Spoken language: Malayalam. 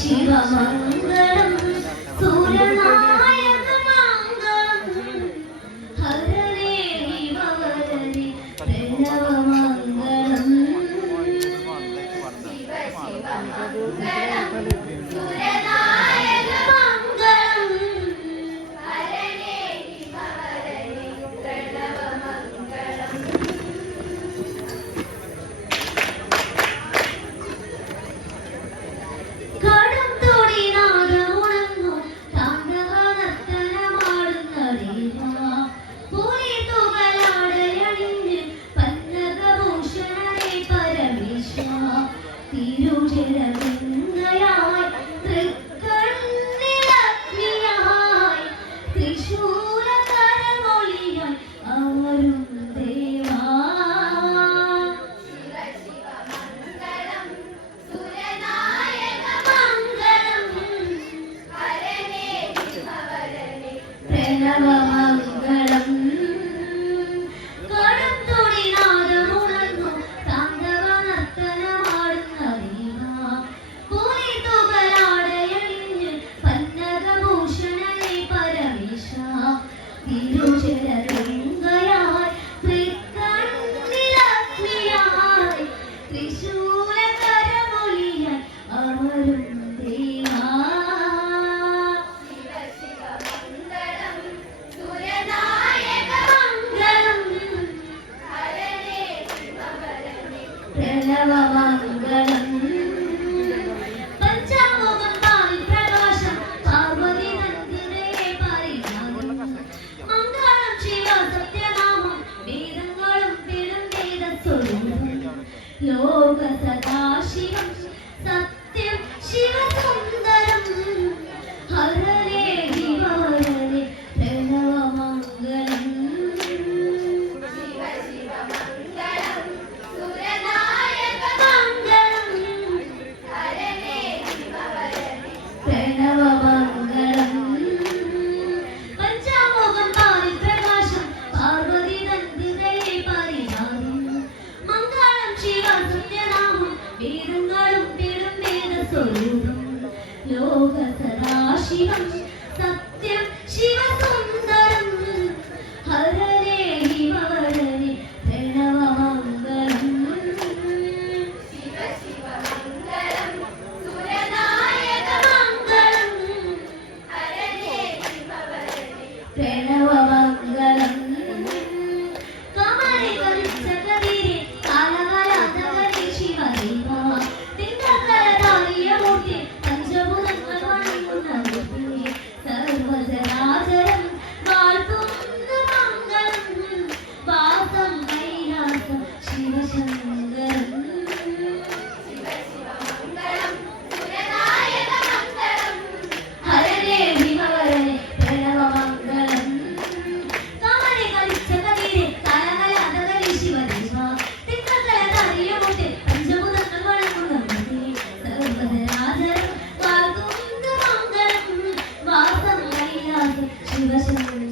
ശിവമംഗളം സൂര്യനായക മംഗളം. ഹരേ വരതി പ്രണവമംഗളം. ശിവ ശിവ മംഗളം.「よ家探しましょ」തൊഴുതും ലോക സദാശിവം സത്യം ശിവസുന്ദരം ഹരനേ ഹിമവരനെ പ്രണവമംഗളം പ്രണവ いました。